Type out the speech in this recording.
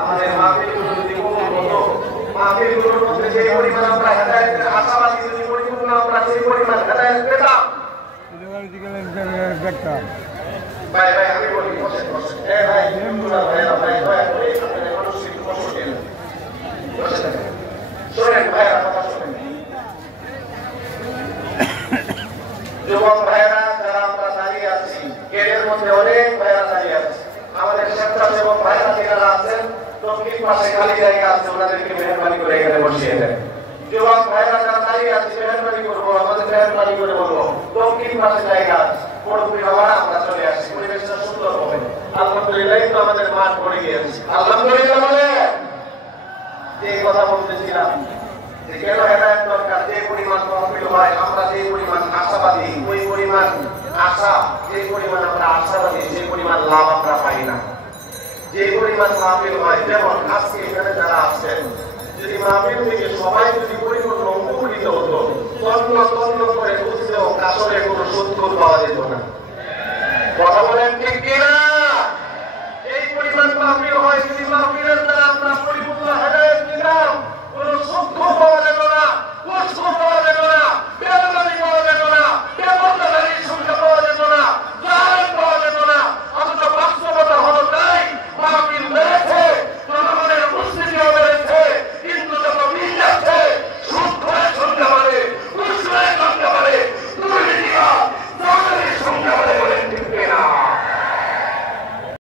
আমাদের মাহফিলগুলো যদি কবুল হতো, মাহফিলগুলোর মধ্যে যে পরিমাণ আমরা হেদায়েতের আশাবাদী যদি পরিপূর্ণ আমরা সেই পরিমাণ হেদায়েত পেতাম। ভাই ভাই আমি বলি বসেন বসেন, ভাই ভাই দয়া করে আপনাদের মানুষকে বসে দেন, বসে থাকেন, শোনেন ভাইরা কথা শোনেন। যুবক ভাইরা যারা আমরা দাঁড়িয়ে আছি, গেটের মধ্যে অনেক ভাইরা দাঁড়িয়ে আছে, আমাদের স্বেচ্ছাসেবক ভাইরা যারা আছেন দক্ষিণ পাশে খালি জায়গা আছে, ওনাদেরকে মেহরবানি করে এখানে বসিয়ে দেন। যুবক ভাইরা যারা দাঁড়িয়ে আছে মেহরবানি করবো, আমাদের মেহরবানি করে বলবো দক্ষিণ পাশে জায়গা আছে, মুরব্বী বাবারা আমরা চলে আসছি, পরিবেশটা সুন্দর হবে। আলহামদুলিল্লাহ তো আমাদের মাঠ পড়ে গিয়েছে, আলহামদুলিল্লাহ বলে যে কথা বলতেছিলাম যে কেন হেদায়েত দরকার, যে পরিমাণ মাহফিল হয় আমরা যে পরিমাণ আশাবাদী, ওই পরিমাণ আশা, যে পরিমাণ আমরা আশাবাদী সেই পরিমাণ লাভ আমরা পাই না। যে পরিমাণ মাহফিল হয়, যেমন আজকে এখানে যারা আছেন, যদি মাহফিল থেকে সবাই যদি পরিপূর্ণ উপকৃত হতো, তন্ন তন্ন করে বুঝলেও আসলে কোনো সত্তর পাওয়া যেত না। কথা বলেন ঠিক কিনা? এই পরিমাণ মাহফিল হয়